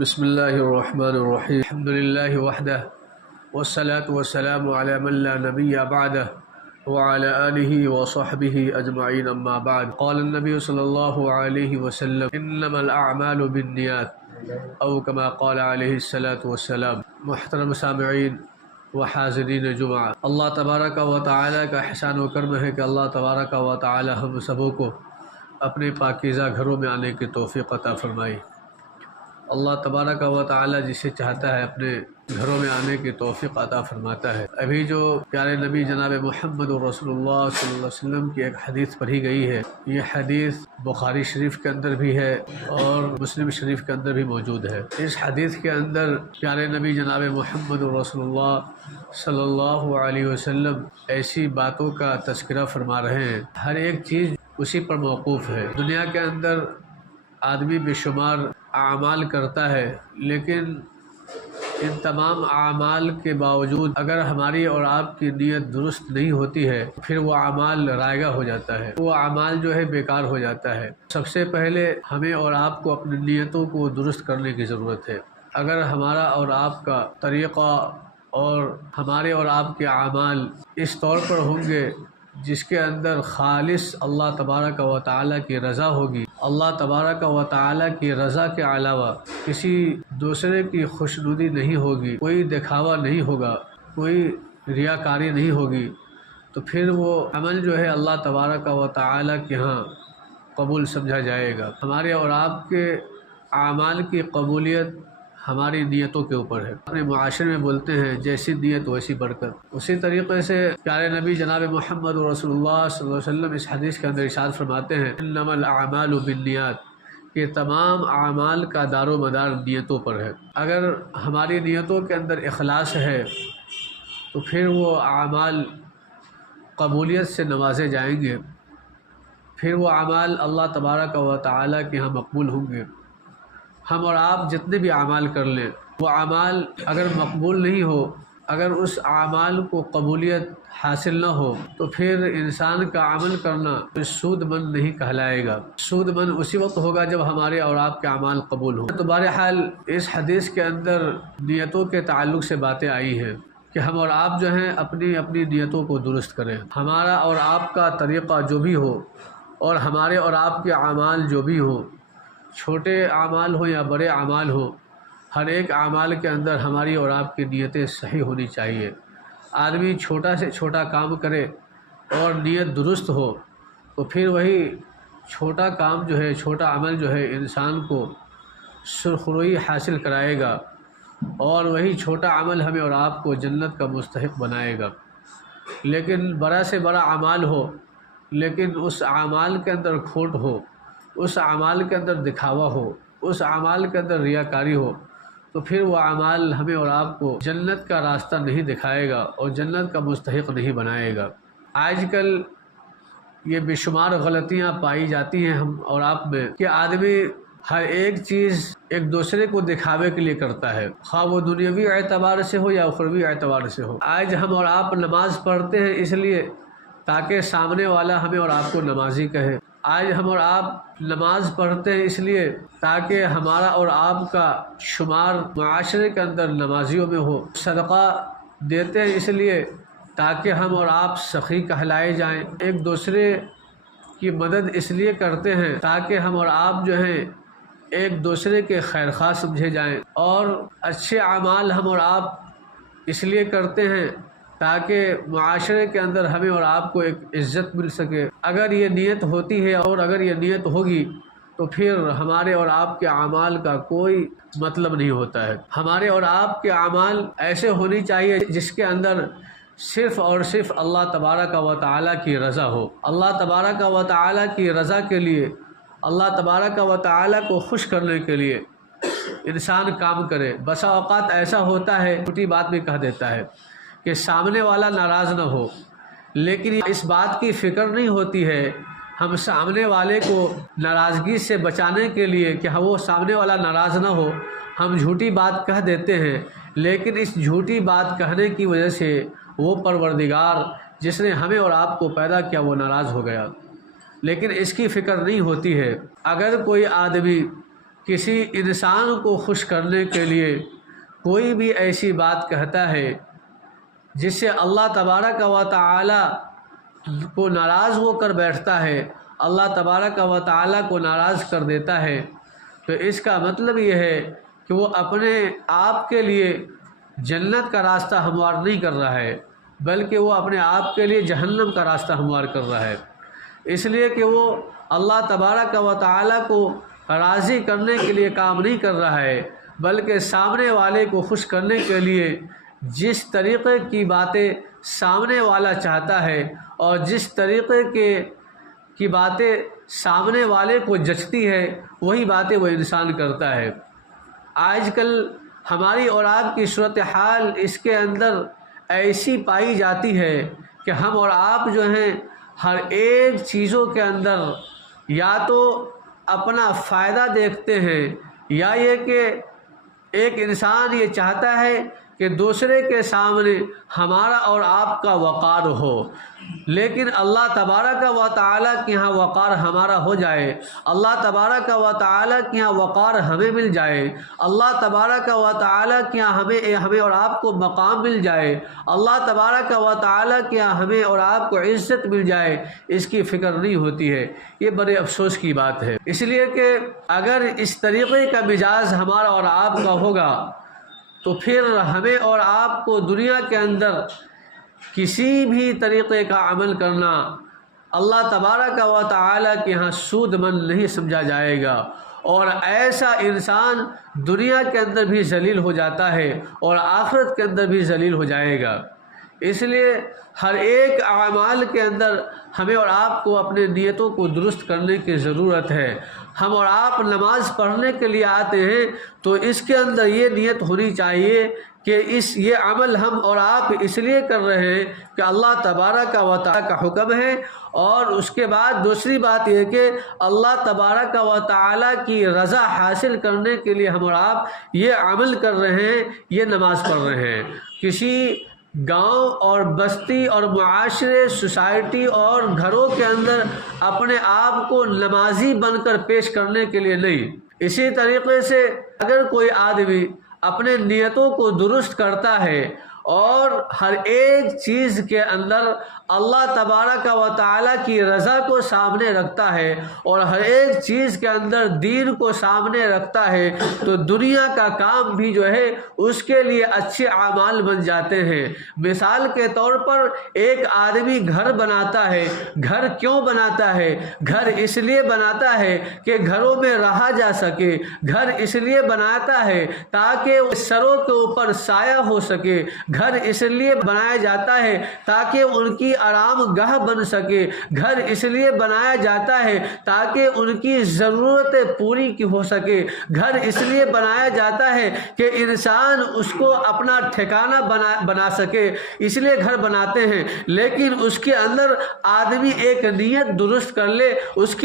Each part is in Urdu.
بسم اللہ الرحمن الرحیم الحمد للہ وحدہ والصلاة والسلام علی من لا نبی بعدہ وعلى آلہ وصحبہ اجمعین اما بعد قال النبی صلی اللہ علیہ وسلم انما الاعمال بالنیات او کما قال علیہ الصلاة والسلام۔ محترم سامعین و حاضرین جمعہ، اللہ تبارک و تعالی کا احسان و کرم ہے کہ اللہ تبارک و تعالی ہم سبوں کو اپنے پاکیزہ گھروں میں آنے کی توفیق عطا فرمائی۔ اللہ تبارک و تعالی جسے چاہتا ہے اپنے گھروں میں آنے کی توفیق عطا فرماتا ہے۔ ابھی جو پیارے نبی جناب محمد رسول اللہ صلی اللہ علیہ وسلم کی ایک حدیث پڑھی گئی ہے، یہ حدیث بخاری شریف کے اندر بھی ہے اور مسلم شریف کے اندر بھی موجود ہے۔ اس حدیث کے اندر پیارے نبی جناب محمد رسول اللہ صلی اللہ علیہ وسلم ایسی باتوں کا تذکرہ فرما رہے ہیں، ہر ایک چیز اسی پر موقوف ہے۔ دنیا کے اندر آدمی بے شمار اعمال کرتا ہے، لیکن ان تمام اعمال کے باوجود اگر ہماری اور آپ کی نیت درست نہیں ہوتی ہے پھر وہ اعمال رائگہ ہو جاتا ہے، وہ اعمال جو ہے بیکار ہو جاتا ہے۔ سب سے پہلے ہمیں اور آپ کو اپنی نیتوں کو درست کرنے کی ضرورت ہے۔ اگر ہمارا اور آپ کا طریقہ اور ہمارے اور آپ کے اعمال اس طور پر ہوں گے جس کے اندر خالص اللہ تبارک و تعالیٰ کی رضا ہوگی، اللہ تبارک و تعالیٰ کی رضا کے علاوہ کسی دوسرے کی خوشنودی نہیں ہوگی، کوئی دکھاوا نہیں ہوگا، کوئی ریاکاری نہیں ہوگی، تو پھر وہ عمل جو ہے اللہ تبارک و تعالیٰ کے ہاں قبول سمجھا جائے گا۔ ہمارے اور آپ کے اعمال کی قبولیت ہماری نیتوں کے اوپر ہے۔ اپنے معاشرے میں بولتے ہیں جیسی نیت ویسی برکت۔ اسی طریقے سے پیارے نبی جناب محمد رسول اللہ صلی اللہ علیہ وسلم اس حدیث کے اندر ارشاد فرماتے ہیں انما الاعمال بالنیات، کہ تمام اعمال کا دار و مدار نیتوں پر ہے۔ اگر ہماری نیتوں کے اندر اخلاص ہے تو پھر وہ اعمال قبولیت سے نوازے جائیں گے، پھر وہ اعمال اللہ تبارک و تعالیٰ کے ہاں مقبول ہوں گے۔ ہم اور آپ جتنے بھی اعمال کر لیں، وہ اعمال اگر مقبول نہیں ہو، اگر اس اعمال کو قبولیت حاصل نہ ہو تو پھر انسان کا عمل کرنا سود مند نہیں کہلائے گا۔ سود مند اسی وقت ہوگا جب ہمارے اور آپ کے اعمال قبول ہوں۔ تو بہرحال اس حدیث کے اندر نیتوں کے تعلق سے باتیں آئی ہیں کہ ہم اور آپ جو ہیں اپنی اپنی نیتوں کو درست کریں۔ ہمارا اور آپ کا طریقہ جو بھی ہو اور ہمارے اور آپ کے اعمال جو بھی ہوں، چھوٹے اعمال ہوں یا بڑے اعمال ہوں، ہر ایک اعمال کے اندر ہماری اور آپ کی نیتیں صحیح ہونی چاہیے۔ آدمی چھوٹا سے چھوٹا کام کرے اور نیت درست ہو تو پھر وہی چھوٹا کام جو ہے، چھوٹا عمل جو ہے انسان کو سرخروئی حاصل کرائے گا، اور وہی چھوٹا عمل ہمیں اور آپ کو جنت کا مستحق بنائے گا۔ لیکن بڑا سے بڑا اعمال ہو لیکن اس اعمال کے اندر کھوٹ ہو، اس اعمال کے اندر دکھاوا ہو، اس اعمال کے اندر ریاکاری ہو، تو پھر وہ اعمال ہمیں اور آپ کو جنت کا راستہ نہیں دکھائے گا اور جنت کا مستحق نہیں بنائے گا۔ آج کل یہ بے شمار غلطیاں پائی جاتی ہیں ہم اور آپ میں کہ آدمی ہر ایک چیز ایک دوسرے کو دکھاوے کے لیے کرتا ہے، خواہ وہ دنیاوی اعتبار سے ہو یا اخروی اعتبار سے ہو۔ آج ہم اور آپ نماز پڑھتے ہیں اس لیے تاکہ سامنے والا ہمیں اور آپ کو نمازی کہے۔ آج ہم اور آپ نماز پڑھتے ہیں اس لیے تاکہ ہمارا اور آپ کا شمار معاشرے کے اندر نمازیوں میں ہو۔ صدقہ دیتے ہیں اس لیے تاکہ ہم اور آپ سخی کہلائے جائیں۔ ایک دوسرے کی مدد اس لیے کرتے ہیں تاکہ ہم اور آپ جو ہیں ایک دوسرے کے خیر خواہ سمجھے جائیں، اور اچھے اعمال ہم اور آپ اس لیے کرتے ہیں تاکہ معاشرے کے اندر ہمیں اور آپ کو ایک عزت مل سکے۔ اگر یہ نیت ہوتی ہے اور اگر یہ نیت ہوگی تو پھر ہمارے اور آپ کے اعمال کا کوئی مطلب نہیں ہوتا ہے۔ ہمارے اور آپ کے اعمال ایسے ہونے چاہیے جس کے اندر صرف اور صرف اللہ تبارک و تعالیٰ کی رضا ہو۔ اللہ تبارک و تعالیٰ کی رضا کے لیے، اللہ تبارک و تعالیٰ کو خوش کرنے کے لیے انسان کام کرے۔ بسا اوقات ایسا ہوتا ہے، چھوٹی بات بھی کہہ دیتا ہے کہ سامنے والا ناراض نہ ہو، لیکن اس بات کی فکر نہیں ہوتی ہے ہم سامنے والے کو ناراضگی سے بچانے کے لیے کہ وہ سامنے والا ناراض نہ ہو، ہم جھوٹی بات کہہ دیتے ہیں، لیکن اس جھوٹی بات کہنے کی وجہ سے وہ پروردگار جس نے ہمیں اور آپ کو پیدا کیا وہ ناراض ہو گیا۔ لیکن اس کی فکر نہیں ہوتی ہے۔ اگر کوئی آدمی کسی انسان کو خوش کرنے کے لیے کوئی بھی ایسی بات کہتا ہے جس سے اللہ تبارک و تعالی کو ناراض ہو کر بیٹھتا ہے، اللہ تبارک و تعالی کو ناراض کر دیتا ہے، تو اس کا مطلب یہ ہے کہ وہ اپنے آپ کے لیے جنت کا راستہ ہموار نہیں کر رہا ہے، بلکہ وہ اپنے آپ کے لیے جہنم کا راستہ ہموار کر رہا ہے، اس لیے کہ وہ اللہ تبارک و تعالی کو راضی کرنے کے لیے کام نہیں کر رہا ہے، بلکہ سامنے والے کو خوش کرنے کے لیے جس طریقے کی باتیں سامنے والا چاہتا ہے اور جس طریقے کی باتیں سامنے والے کو جچتی ہے وہی باتیں وہ انسان کرتا ہے۔ آج کل ہماری اور آپ کی صورتحال اس کے اندر ایسی پائی جاتی ہے کہ ہم اور آپ جو ہیں ہر ایک چیزوں کے اندر یا تو اپنا فائدہ دیکھتے ہیں، یا یہ کہ ایک انسان یہ چاہتا ہے کہ دوسرے کے سامنے ہمارا اور آپ کا وقار ہو، لیکن اللہ تبارک و تعالیٰ کے یہاں وقار ہمارا ہو جائے، اللہ تبارک و تعالیٰ کے یہاں وقار ہمیں مل جائے، اللہ تبارک و تعالیٰ کے یہاں ہمیں اور آپ کو مقام مل جائے، اللہ تبارک و تعالیٰ کے یہاں ہمیں اور آپ کو عزت مل جائے، اس کی فکر نہیں ہوتی ہے۔ یہ بڑے افسوس کی بات ہے، اس لیے کہ اگر اس طریقے کا مزاج ہمارا اور آپ کا ہوگا تو پھر ہمیں اور آپ کو دنیا کے اندر کسی بھی طریقے کا عمل کرنا اللہ تبارک و تعالیٰ کے یہاں سود مند نہیں سمجھا جائے گا، اور ایسا انسان دنیا کے اندر بھی ذلیل ہو جاتا ہے اور آخرت کے اندر بھی ذلیل ہو جائے گا۔ اس لیے ہر ایک اعمال کے اندر ہمیں اور آپ کو اپنے نیتوں کو درست کرنے کی ضرورت ہے۔ ہم اور آپ نماز پڑھنے کے لیے آتے ہیں تو اس کے اندر یہ نیت ہونی چاہیے کہ یہ عمل ہم اور آپ اس لیے کر رہے ہیں کہ اللہ تبارک و تعالیٰ کا حکم ہے، اور اس کے بعد دوسری بات یہ کہ اللہ تبارک و تعالیٰ کی رضا حاصل کرنے کے لیے ہم اور آپ یہ عمل کر رہے ہیں، یہ نماز پڑھ رہے ہیں۔ کسی گاؤں اور بستی اور معاشرے، سوسائٹی اور گھروں کے اندر اپنے آپ کو نمازی بن کر پیش کرنے کے لیے نہیں۔ اسی طریقے سے اگر کوئی آدمی اپنے نیتوں کو درست کرتا ہے اور ہر ایک چیز کے اندر اللہ تبارک و تعالیٰ کی رضا کو سامنے رکھتا ہے اور ہر ایک چیز کے اندر دین کو سامنے رکھتا ہے، تو دنیا کا کام بھی جو ہے اس کے لیے اچھے اعمال بن جاتے ہیں۔ مثال کے طور پر ایک آدمی گھر بناتا ہے، گھر کیوں بناتا ہے؟ گھر اس لیے بناتا ہے کہ گھروں میں رہا جا سکے، گھر اس لیے بناتا ہے تاکہ سروں کے اوپر سایہ ہو سکے، گھر اس لیے بنایا جاتا ہے تاکہ ان کی آرام گاہ بن سکے، گھر اس لیے بنایا جاتا ہے تاکہ ان کی ضرورتیں پوری کی ہو سکے، گھر اس لیے بنایا جاتا ہے کہ انسان اس کو اپنا ٹھکانہ بنا سکے، اس لیے گھر بناتے ہیں۔ لیکن اس کے اندر آدمی ایک نیت درست کر لے، اس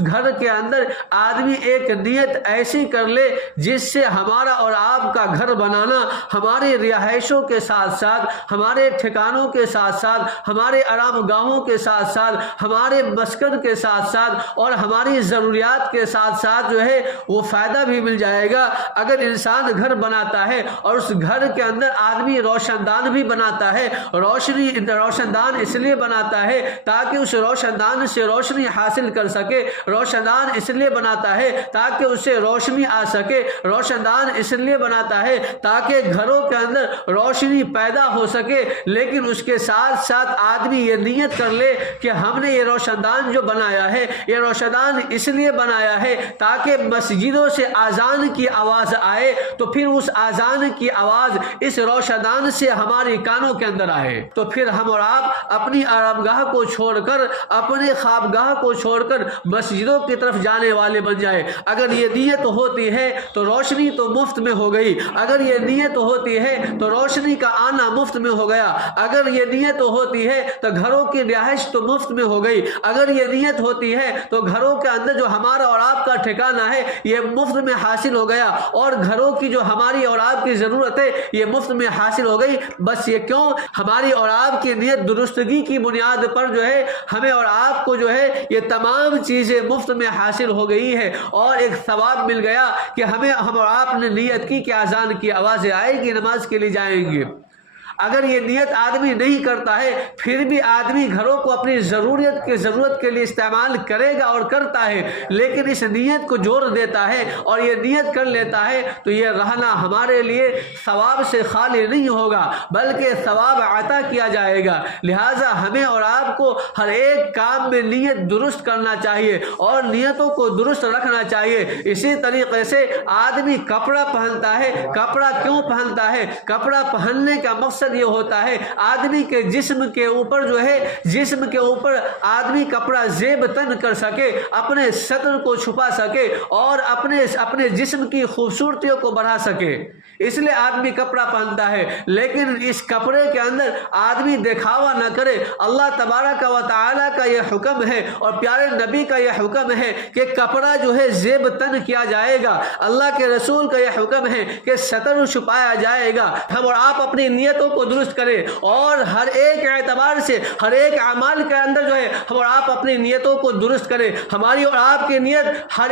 گھر کے اندر آدمی ایک نیت ایسی کر لے جس سے ہمارا اور آپ کا گھر بنانا ہماری رہائشوں کے ساتھ ساتھ، ہمارے ٹھکانوں کے ساتھ ساتھ، ہمارے آرام گاہوں کے ساتھ ساتھ، ہمارے مسکن کے ساتھ ساتھ اور ہماری ضروریات کے ساتھ ساتھ جو ہے وہ فائدہ بھی مل جائے گا۔ اگر انسان گھر بناتا ہے اور اس گھر کے اندر آدمی روشن دان بھی بناتا ہے، روشن دان اس لیے بناتا ہے تاکہ اس روشن دان سے روشنی حاصل کر سکے، روشن دان اس لیے بناتا ہے تاکہ اس سے روشنی آ سکے، روشن دان اس لیے بناتا ہے تاکہ گھروں کے اندر روشنی پیدا ہو سکے، لیکن اس کے ساتھ ساتھ آدمی یہ نیت کر لے کہ ہم نے یہ روشن دان جو بنایا ہے، یہ روشن دان اس لیے بنایا ہے تاکہ مسجدوں سے اذان کی آواز آئے، تو پھر اس اذان کی آواز اس روشن دان سے ہمارے کانوں کے اندر آئے، تو پھر ہم اور آپ اپنی آرامگاہ کو چھوڑ کر، اپنے خوابگاہ کو چھوڑ کر مسجدوں کی طرف جانے والے بن جائے۔ اگر یہ نیت ہوتی ہے تو روشنی تو مفت میں ہو گئی، اگر یہ نیت ہوتی ہے تو روشنی روشنی کا آنا مفت میں ہو گیا۔ اگر یہ نیت ہوتی ہے تو گھروں کی رہائش تو مفت میں ہو گئی، اگر یہ نیت ہوتی ہے تو گھروں کے اندر جو ہمارا اور آپ کا ٹھکانہ ہے یہ مفت میں حاصل ہو گیا، اور گھروں کی جو ہماری اور آپ کی ضرورت ہے یہ مفت میں حاصل ہو گئی۔ بس یہ کیوں؟ ہماری اور آپ کی نیت درستگی کی بنیاد پر جو ہے ہمیں اور آپ کو جو ہے یہ تمام چیزیں مفت میں حاصل ہو گئی ہے، اور ایک ثواب مل گیا کہ ہم اور آپ نے نیت کی کہ اذان کی آوازیں آئے گی، نماز کے لیے جائیں گے۔ اگر یہ نیت آدمی نہیں کرتا ہے پھر بھی آدمی گھروں کو اپنی ضرورت کے لیے استعمال کرے گا اور کرتا ہے، لیکن اس نیت کو جوڑ دیتا ہے اور یہ نیت کر لیتا ہے تو یہ رہنا ہمارے لیے ثواب سے خالی نہیں ہوگا بلکہ ثواب عطا کیا جائے گا۔ لہٰذا ہمیں اور آپ کو ہر ایک کام میں نیت درست کرنا چاہیے اور نیتوں کو درست رکھنا چاہیے۔ اسی طریقے سے آدمی کپڑا پہنتا ہے، کپڑا کیوں پہنتا ہے؟ کپڑا پہننے کا مقصد یہ ہوتا ہے آدمی کے جسم کے اوپر آدمی کپڑا زیب تن کر سکے، اپنے سطر کو چھپا سکے اور اپنے جسم کی خوبصورتیوں کو بڑھا سکے، اس لیے آدمی کپڑا پہنتا ہے۔ لیکن اس کپڑے کے اندر آدمی دکھاوا نہ کرے۔ اللہ تبارک و تعالی کا یہ حکم ہے اور پیارے نبی کا یہ حکم ہے کہ کپڑا جو ہے زیب تن کیا جائے گا، اللہ کے رسول کا یہ حکم ہے کہ سطر چھپایا جائے گا۔ ہم اور آپ اپنی نیتوں کو درست کریں اور ہر ایک اعتبار سے ہر ایک اعمال کے اندر جو ہے ہم اور آپ اپنی نیتوں کو درست کریں۔ ہماری اور آپ کی نیت ہر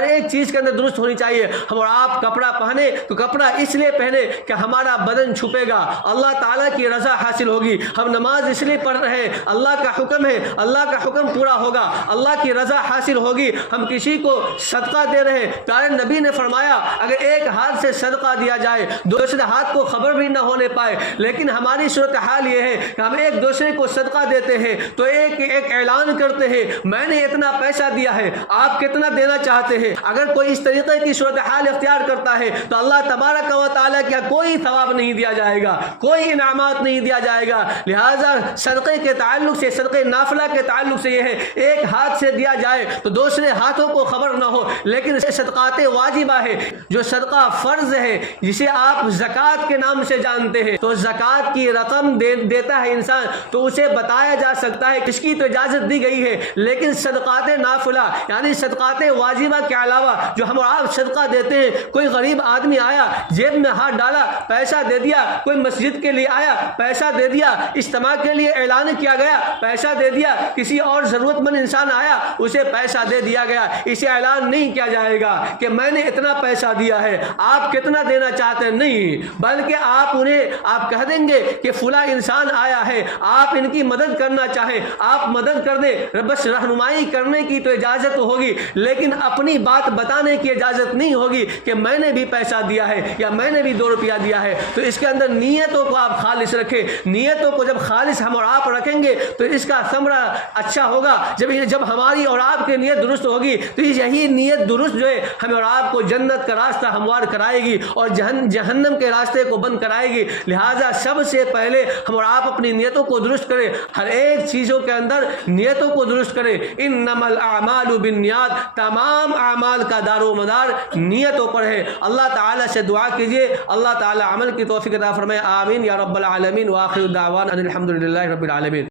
ایک چیز کے اندر درست ہونی چاہیے۔ ہم اور آپ کپڑا پہنے تو کپڑا اس لیے پہنے کہ ہمارا بدن چھپے گا، اللہ تعالیٰ کی رضا حاصل ہوگی۔ ہم نماز اس لیے پڑھ رہے ہیں، اللہ کا حکم ہے، اللہ کا حکم پورا ہوگا، اللہ کی رضا حاصل ہوگی۔ ہم کسی کو صدقہ دے رہے ہیں، پیارے نبی نے فرمایا اگر ایک ہاتھ سے صدقہ دیا جائے دوسرے ہاتھ کو خبر بھی نہ ہونے پائے، لیکن ہماری صورتحال یہ ہے کہ ہم ایک دوسرے کو صدقہ دیتے ہیں تو ایک اعلان کرتے ہیں میں نے اتنا پیسہ دیا ہے، آپ کتنا دینا چاہتے ہیں۔ اگر کوئی اس طریقے کی صورتحال اختیار کرتا ہے تو اللہ تبارک و تعالیٰ کا کوئی ثواب نہیں دیا جائے گا، کوئی انعامات نہیں دیا جائے گا۔ لہٰذا صدقے کے تعلق سے، صدقے نافلہ کے تعلق سے یہ ہے ایک ہاتھ سے دیا جائے تو دوسرے ہاتھوں کو خبر نہ ہو، لیکن صدقات واجبہ ہے جو صدقہ فرض ہے جسے آپ زکوٰۃ کے نام سے جانتے ہیں، تو زکوٰۃ کی رقم دیتا ہے انسان تو اسے بتایا جا سکتا ہے، اس کی تو اجازت دی گئی ہے، لیکن صدقات نافلہ یعنی صدقات واجبہ کے علاوہ جو ہم آپ صدقہ دیتے ہیں، کوئی غریب آدمی آیا جیب میں ہاتھ ڈالا پیسہ دے دیا، کوئی مسجد کے لیے آیا پیسہ دے دیا، اجتماع کے لیے اعلان کیا گیا پیسہ دے دیا، کسی اور ضرورت مند انسان آیا اسے پیسہ دے دیا گیا، اسے اعلان نہیں کیا جائے گا کہ میں نے اتنا پیسہ دیا ہے، آپ کتنا دینا چاہتے ہیں، نہیں، بلکہ آپ کہہ دیں گے کہ فلاں انسان آیا ہے، آپ ان کی مدد کرنا چاہیں آپ مدد کر دیں، بس رہنمائی کرنے کی تو اجازت ہوگی لیکن اپنی بات بتانے کی اجازت نہیں ہوگی کہ میں نے بھی پیسہ دیا ہے یا میں نے بھی 2 روپیہ دیا ہے۔ تو اس کے اندر نیتوں کو آپ خالص رکھیں، نیتوں کو جب خالص ہم اور آپ رکھیں گے تو اس کا ثمرہ اچھا ہوگا۔ جب ہماری اور آپ کی نیت درست ہوگی تو یہی نیت درست جو ہے ہمیں اور آپ کو جنت کا راستہ ہموار کرائے گی اور جہنم کے راستے کو بند کرائے گی۔ لہٰذا سب سے پہلے ہم اور آپ اپنی نیتوں کو درست کریں، ہر ایک چیزوں کے اندر نیتوں کو درست کریں۔ انما الاعمال بالنیات، تمام اعمال کا دار و مدار نیتوں پر ہے۔ اللہ تعالیٰ سے دعا کیجیے اللہ تعالیٰ عمل کی توفیق عطا فرمائے، آمین یا رب العالمین، وآخر دعوانا ان الحمد للہ رب العالمین۔